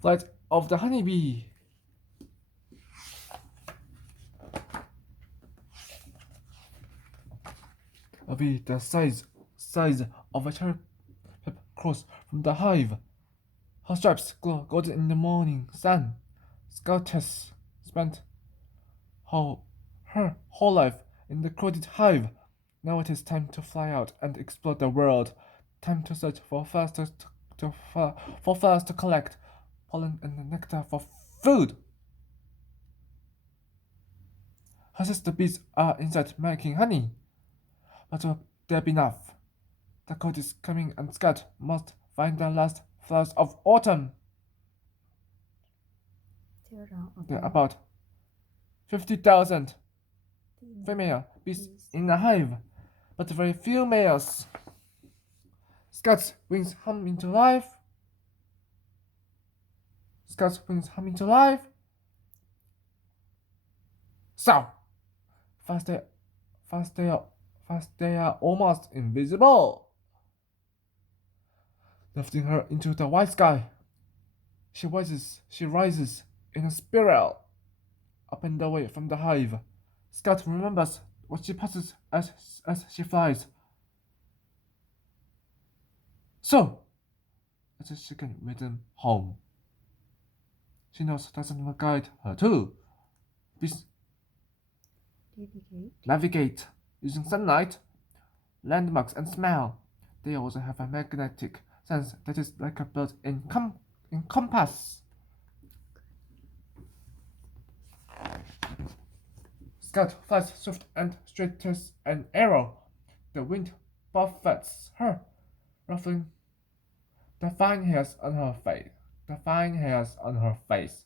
Flight of the honeybee. A bee the size of a cherry pepper cross from the hive. Her stripes glow golden in the morning sun. Scoutess spent her whole life in the crowded hive. Now it is time to fly out and explore the world. Time to search for flowers for flowers to collect pollen and nectar for food. Her sister bees are inside making honey. But will there be enough? The cold is coming and Scott must find the last flowers of autumn. There are about 50,000 female bees in the hive, but very few males. Scott's wings hum into life. Scott's wings hum into life. So fast they are almost invisible. Lifting her into the white sky, she rises in a spiral up and away from the hive. Scott remembers what she passes as she flies. So, as she can return home, she knows doesn't will guide her too. Bees navigate using sunlight, landmarks, and smell. They also have a magnetic sense that is like a built in compass. Scout flies swift and straight as an arrow. The wind buffets her, ruffling the fine hairs on her face.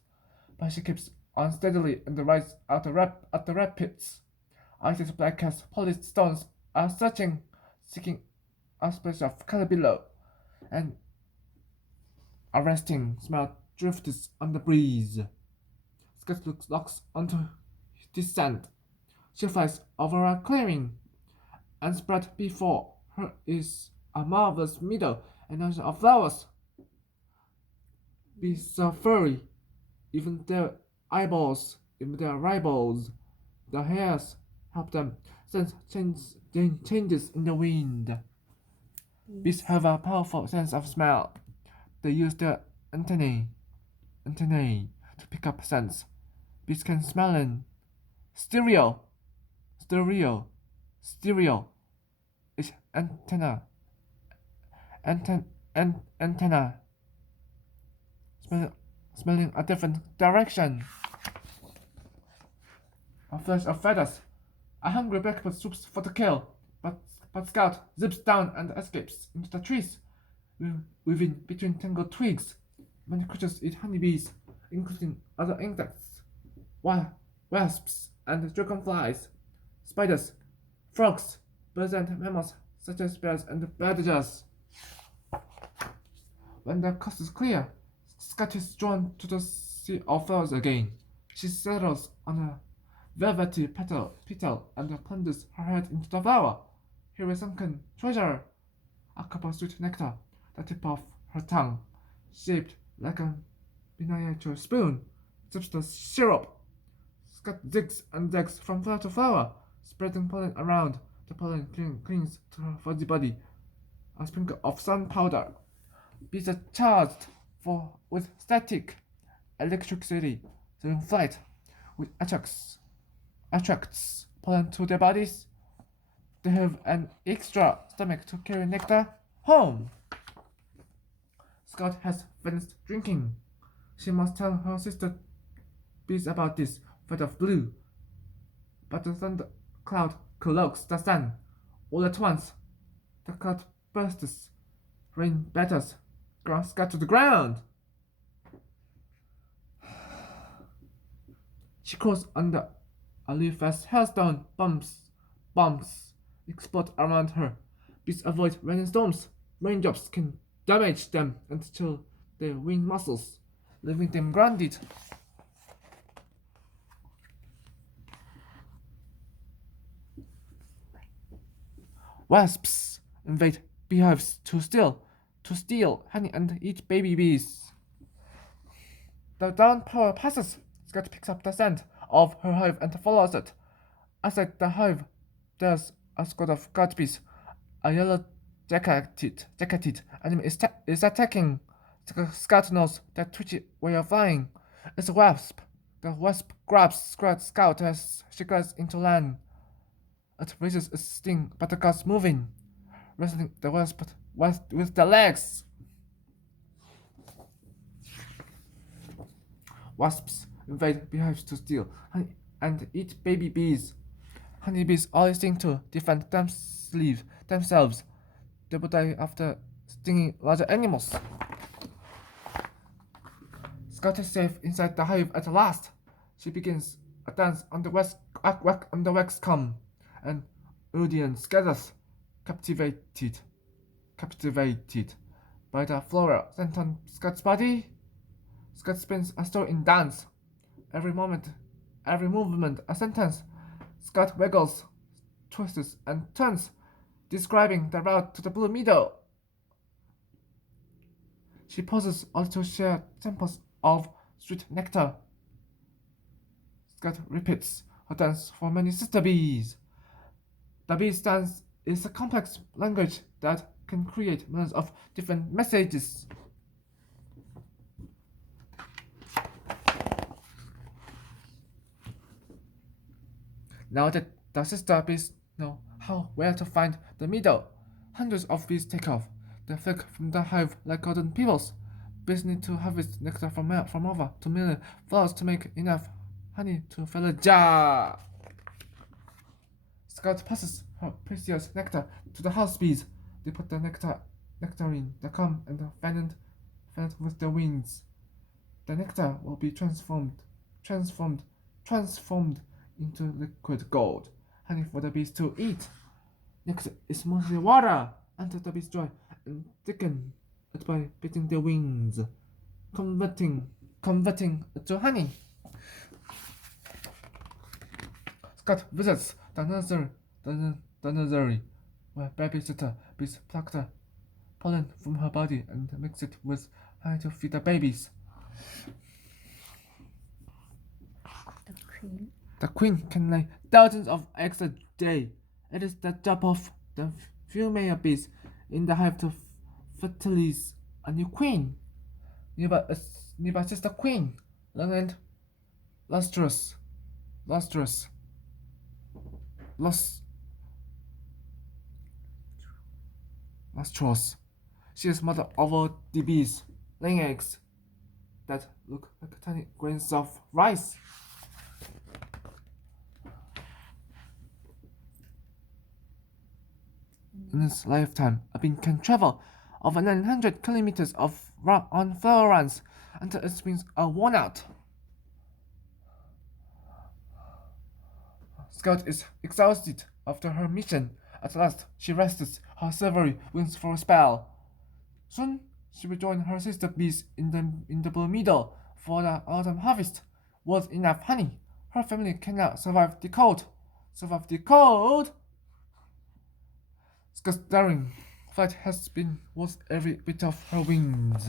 But she keeps on steadily and rides at the rapids. Eyes as black as polished stones are seeking a splash of color below, and a resting smell drifts on the breeze. Scott locks onto this sand. She flies over a clearing, and spread before her is a marvelous meadow and ocean of flowers. Bees are furry, even their eyeballs, even their eyeballs. The hairs help them sense changes in the wind. Bees have a powerful sense of smell. They use their antennae to pick up scents. Bees can smell in stereo is antenna smelling a different direction. A flash of feathers. A hungry blackbird swoops for the kill, but Scout zips down and escapes into the trees. Weaving between tangled twigs, many creatures eat honeybees, including other insects, wasps and dragonflies, spiders, frogs, birds and mammals such as bears and badgers. When the coast is clear, Scout is drawn to the sea of flowers again. She settles on a velvety petal and plunges her head into the flower. Here is sunken treasure, a cup of sweet nectar, the tip of her tongue, shaped like a miniature spoon, sips the syrup. Scott zigs and zags from flower to flower, spreading pollen around. The pollen clings to her fuzzy body. A sprinkle of sun powder. Bees are charged with static electricity during flight, which attracts pollen to their bodies. They have an extra stomach to carry nectar home. Scott has finished drinking. She must tell her sister bees about this fight of blue. But the thunder cloud cloaks the sun. All at once, the cloud bursts. Rain batters Scott to the ground. She crawls under a leaf as hailstone bombs explode around her. Bees avoid raining storms. Raindrops can damage them and chill their wing muscles, leaving them grounded. Wasps invade beehives to steal honey and eat baby bees. The dawn power passes. Scott picks up the scent of her hive and follows it. Outside the hive, there's a squad of guardbees. A yellow jacketed enemy is attacking. Scout knows that twitchy way of flying. It's a wasp. The wasp grabs Scout as she glides into land. It raises its sting, but the gut's moving, wrestling the wasp with the legs. Wasps invade beehives to steal honey and eat baby bees. Honeybees always seem to defend themselves. They will die after stinging larger animals. Scout is safe inside the hive at last. She begins a dance on the wax comb, and audience gathers, captivated by the floral scent on Scott's body. Scott spins a story in dance. Every movement a sentence. Scott wiggles, twists, and turns, describing the route to the blue meadow. She pauses all to share samples of sweet nectar. Scott repeats her dance for many sister bees. The bee's dance is a complex language that can create millions of different messages. Now that the sister bees know where to find the meadow, hundreds of bees take off. They flick from the hive like golden pebbles. Bees need to harvest nectar from over 2 million flowers to make enough honey to fill a jar. Scout passes her precious nectar to the house bees. They put the nectarine, the comb, and the fan it with the wings. The nectar will be transformed into liquid gold, honey for the bees to eat. Nectar is mostly water until the bees dry and thicken it by beating their wings, converting it to honey. Scott visits the nursery where babysitter bees pluck the pollen from her body and mix it with honey to feed the babies. The queen can lay thousands of eggs a day. It is the job of the female bees in the hive to fertilize a new queen. Nearby sister queen, long and lustrous. She is mother of all the bees, laying eggs that look like tiny grains of rice. In its lifetime, a bee can travel over 900 kilometers on flower runs until its wings are worn out. Scout is exhausted after her mission. At last, she rests her silvery wings for a spell. Soon, she will join her sister bees in the blue meadow for the autumn harvest. With enough honey, her family cannot survive the cold. Scott's daring flight has been worth every bit of her wings.